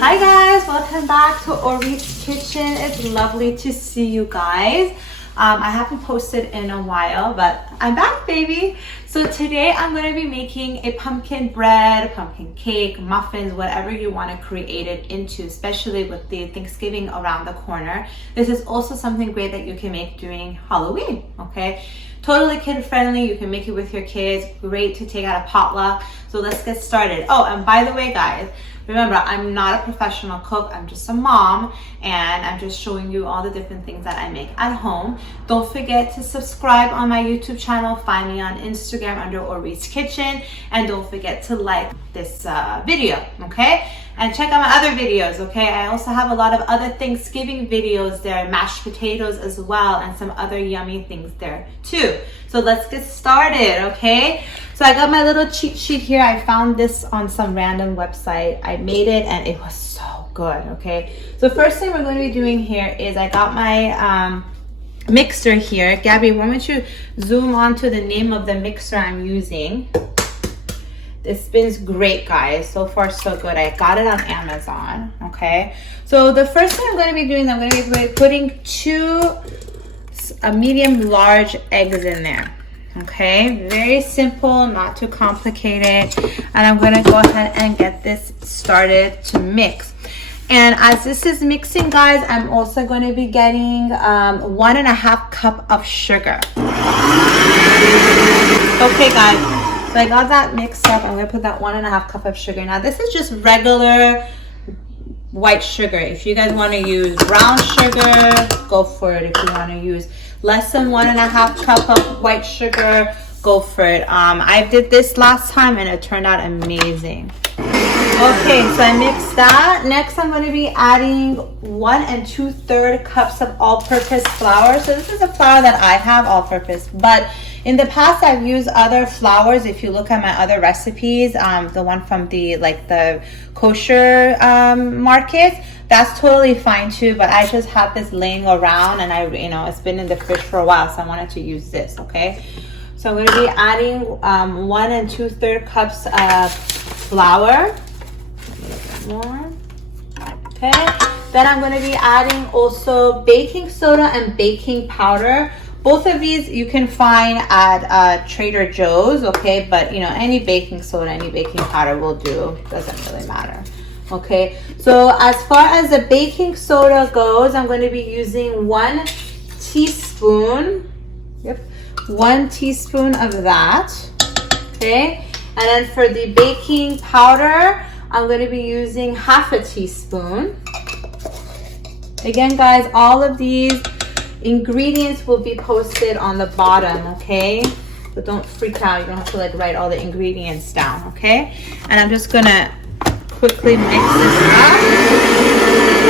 Hi guys, welcome back to Orit's kitchen. It's lovely to see you guys. I haven't posted in a while, but I'm back, baby. So today I'm going to be making a pumpkin bread, pumpkin cake, muffins, whatever you want to create it into, especially with the Thanksgiving around the corner. This is also something great that you can make during Halloween, okay? Totally kid friendly. You can make it with your kids. Great to take out a potluck. So let's get started. Oh, and by the way, guys, remember, I'm not a professional cook. I'm just a mom, and I'm just showing you all the different things that I make at home. Don't forget to subscribe on my YouTube channel. Find me on Instagram under Orit's Kitchen, and don't forget to like this video, okay? And check out my other videos, okay? I also have a lot of other Thanksgiving videos there, mashed potatoes as well, and some other yummy things there too. So let's get started, okay? So I got my little cheat sheet here. I found this on some random website. I made it and it was so good, okay? So first thing we're going to be doing here is I got my mixer here. Gabby, why don't you zoom on to the name of the mixer I'm using? This spins great, guys. So far, so good. I got it on Amazon, okay? So the first thing I'm going to be doing, I'm going to be putting two medium large eggs in there. Okay, very simple, not too complicated. And I'm gonna go ahead and get this started to mix. And as this is mixing, guys, I'm also going to be getting 1.5 cups of sugar. Okay, guys, so I got that mixed up. I'm gonna put that 1.5 cups of sugar. Now this is just regular white sugar. If you guys want to use brown sugar, go for it. If you want to use less than 1.5 cups of white sugar, go for it. I did this last time and it turned out amazing. Okay, so I mixed that. Next, I'm going to be adding 1 2/3 cups of all-purpose flour. So this is a flour that I have all-purpose, but in the past I've used other flours. If you look at my other recipes, the one from the kosher market, that's totally fine too, but I just have this laying around and it's been in the fridge for a while, so I wanted to use this, okay? So I'm going to be adding 1 2/3 cups of flour. A little bit more. Okay. Then I'm going to be adding also baking soda and baking powder. Both of these you can find at Trader Joe's, okay? But any baking soda, any baking powder will do. Doesn't really matter. Okay, so as far as the baking soda goes, I'm going to be using 1 teaspoon. Yep, 1 teaspoon of that. Okay, and then for the baking powder, I'm going to be using 1/2 teaspoon. Again, guys, all of these ingredients will be posted on the bottom, okay? But don't freak out. You don't have to write all the ingredients down, okay? And I'm just gonna quickly mix this up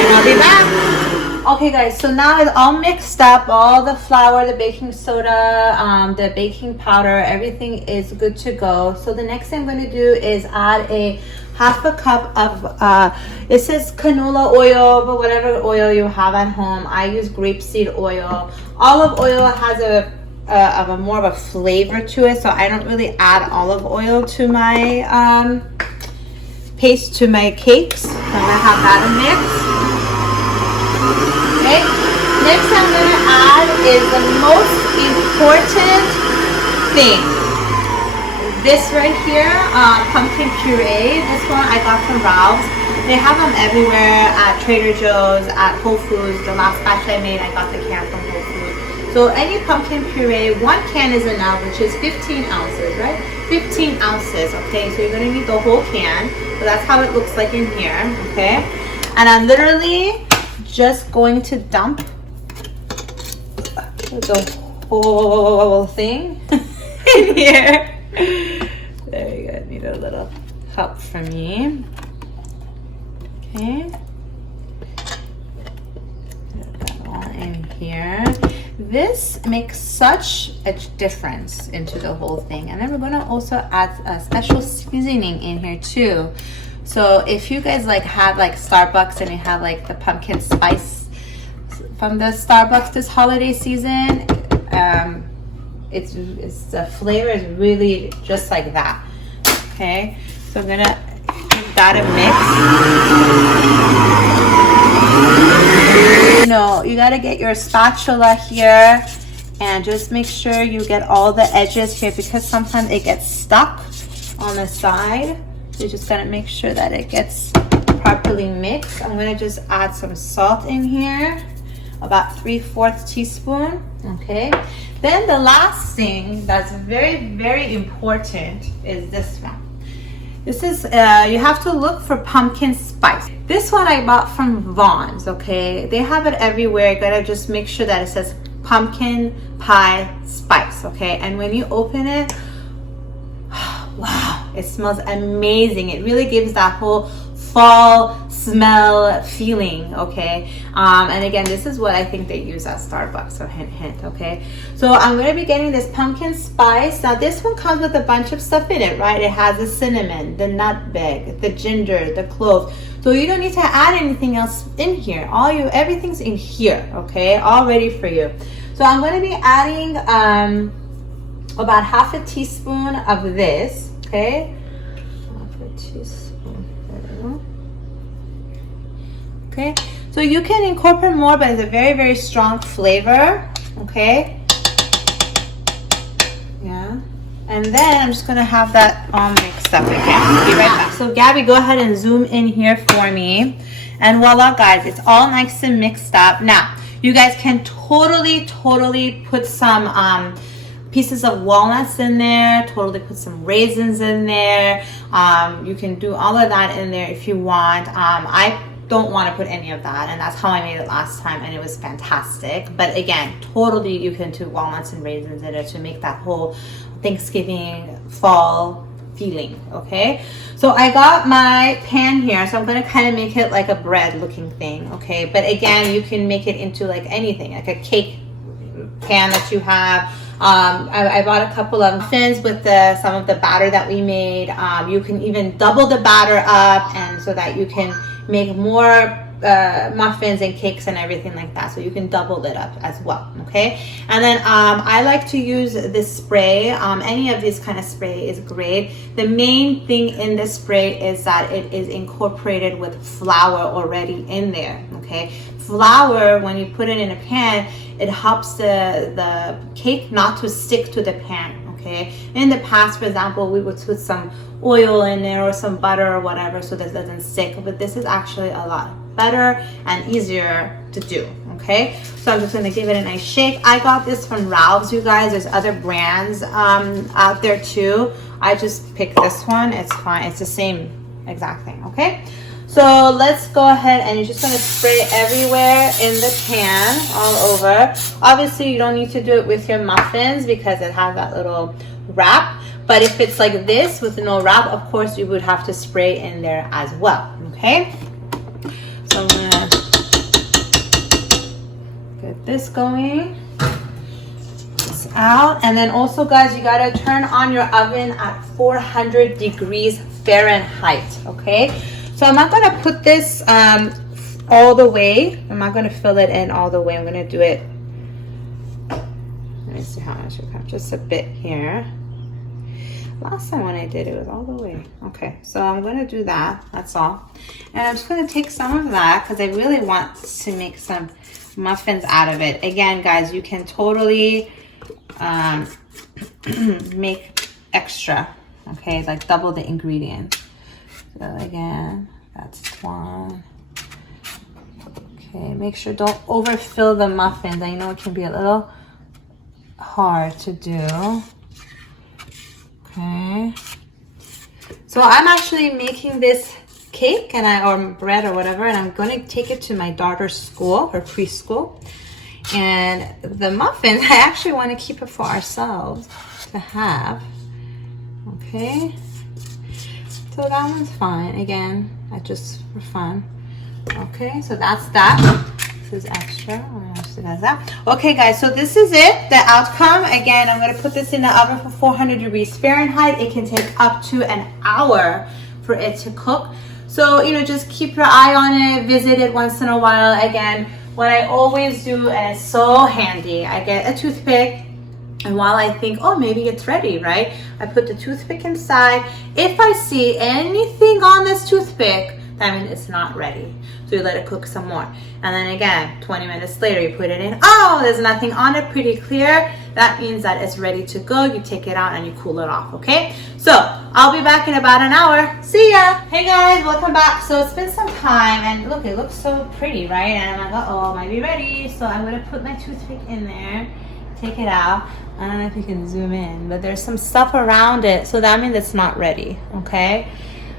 and I'll be back. Okay, guys, so now it's all mixed up. All the flour, the baking soda, the baking powder, everything is good to go. So the next thing I'm going to do is add a 1/2 cup of it says canola oil, but whatever oil you have at home. I use grapeseed oil. Olive oil has a more of a flavor to it, so I don't really add olive oil to my paste, to my cakes. So I'm gonna have that in mix. Okay. Next I'm gonna add is the most important thing. This right here, pumpkin puree. This one I got from Ralph's. They have them everywhere at Trader Joe's, at Whole Foods. The last batch I made, I got the can from Whole Foods. So any pumpkin puree, 1 can is enough, which is 15 ounces, right? 15 ounces, okay? So you're gonna need the whole can. So that's how it looks like in here, okay? And I'm literally just going to dump the whole thing in here. There you go. Need a little help from me. Okay. Put that all in here. This makes such a difference into the whole thing. And then we're going to also add a special seasoning in here too. So if you guys have Starbucks and you have the pumpkin spice from the Starbucks this holiday season, it's the flavor is really just like that. Okay, so I'm gonna give that a mix. You know, you gotta get your spatula here and just make sure you get all the edges here, because sometimes it gets stuck on the side. So you just gotta make sure that it gets properly mixed. I'm gonna just add some salt in here, about 3/4 teaspoon. Okay, then the last thing that's very, very important is this one. This is, you have to look for pumpkin spice. This one I bought from Vaughn's, okay? They have it everywhere. You gotta just make sure that it says pumpkin pie spice, okay? And when you open it, wow, it smells amazing. It really gives that whole fall smell feeling, okay? And again, this is what I think they use at Starbucks, so hint, hint, okay? So I'm gonna be getting this pumpkin spice. Now this one comes with a bunch of stuff in it, right? It has the cinnamon, the nutmeg, the ginger, the clove. So you don't need to add anything else in here. Everything's in here, okay? All ready for you. So I'm gonna be adding about 1/2 teaspoon of this, okay? 1/2 teaspoon, there we go. Okay, so you can incorporate more, but it's a very, very strong flavor, okay? Yeah, and then I'm just gonna have that all mixed up again. I'll be right back. So Gabby, go ahead and zoom in here for me. And voila, guys, it's all nice and mixed up. Now, you guys can totally put some pieces of walnuts in there, totally put some raisins in there. You can do all of that in there if you want. I don't want to put any of that, and that's how I made it last time, and it was fantastic. But again, totally you can do walnuts and raisins in it to make that whole Thanksgiving fall feeling, okay? So I got my pan here, so I'm going to kind of make it like a bread looking thing, okay? But again, you can make it into like anything, like a cake pan that you have. I bought a couple of muffins with some of the batter that we made. You can even double the batter up, and so that you can make more muffins and cakes and everything like that. So you can double it up as well, okay? And then I like to use this spray. Any of this kind of spray is great. The main thing in this spray is that it is incorporated with flour already in there, okay? Flour, when you put it in a pan, it helps the cake not to stick to the pan, okay? In the past, for example, we would put some oil in there or some butter or whatever so this doesn't stick, but this is actually a lot better and easier to do, okay? So I'm just gonna give it a nice shake. I got this from Ralph's, you guys. There's other brands out there too. I just picked this one. It's fine. It's the same exact thing, okay? So let's go ahead, and you're just gonna spray everywhere in the pan, all over. Obviously, you don't need to do it with your muffins because it has that little wrap. But if it's like this with no wrap, of course, you would have to spray in there as well, okay? So I'm gonna get this going. This out. And then also, guys, you gotta turn on your oven at 400 degrees Fahrenheit, okay? So I'm not gonna put this all the way. I'm not gonna fill it in all the way. I'm gonna do it, let me see how much we have, just a bit here. Last time when I did it was all the way. Okay, so I'm gonna do that, that's all. And I'm just gonna take some of that because I really want to make some muffins out of it. Again, guys, you can totally make extra, okay, like double the ingredients. So again, that's one. Okay, make sure don't overfill the muffins. I know it can be a little hard to do. Okay. So I'm actually making this cake or bread or whatever, and I'm going to take it to my daughter's school, her preschool. And the muffins, I actually want to keep it for ourselves to have. Okay. So that one's fine. Again, just for fun. Okay, so that's that. This is extra. Okay, guys, so this is it, the outcome. Again, I'm going to put this in the oven for 400 degrees Fahrenheit. It can take up to an hour for it to cook. So, you know, just keep your eye on it, visit it once in a while. Again, what I always do, and it's so handy, I get a toothpick, And while I think, oh, maybe it's ready, right? I put the toothpick inside. If I see anything on this toothpick, that means it's not ready. So you let it cook some more. And then again, 20 minutes later, you put it in. Oh, there's nothing on it, pretty clear. That means that it's ready to go. You take it out and you cool it off, okay? So I'll be back in about an hour. See ya. Hey guys, welcome back. So it's been some time and look, it looks so pretty, right? And I'm like, oh, it might be ready. So I'm gonna put my toothpick in there, take it out. I don't know if you can zoom in, but there's some stuff around it. So that means it's not ready, okay?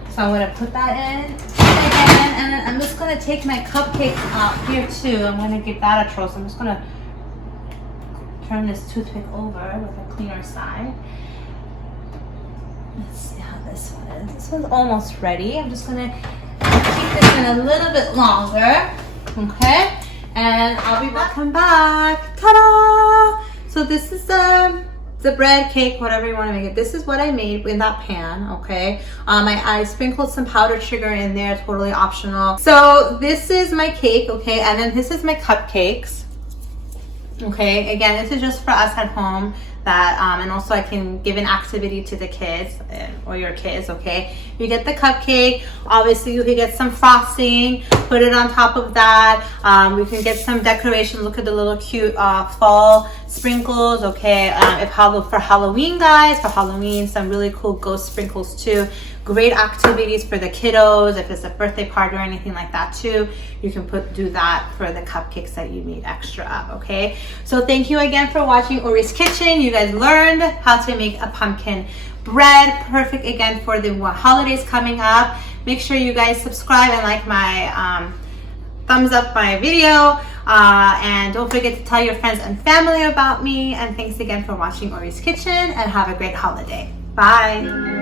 So I'm gonna put that in again, and then I'm just gonna take my cupcake out here too. I'm gonna give that a twirl. So I'm just gonna turn this toothpick over with a cleaner side. Let's see how this one is. This one's almost ready. I'm just gonna keep this in a little bit longer, okay? And I'll be back. Come back. Ta-da! So this is the bread cake, whatever you want to make it. This is what I made in that pan, okay? I sprinkled some powdered sugar in there, totally optional. So this is my cake, okay? And then this is my cupcakes, okay? Again, this is just for us at home. That and also I can give an activity to the kids or your kids, okay? You get the cupcake. Obviously, you can get some frosting, put it on top of that. We can get some decorations. Look at the little cute fall sprinkles, okay? For Halloween, guys, for Halloween, some really cool ghost sprinkles too. Great activities for the kiddos. If it's a birthday party or anything like that too, you can do that for the cupcakes that you need extra of, okay? So thank you again for watching Orit's Kitchen. You guys learned how to make a pumpkin bread. Perfect again for the holidays coming up. Make sure you guys subscribe and like my thumbs up my video. And don't forget to tell your friends and family about me. And thanks again for watching Orit's Kitchen and have a great holiday. Bye.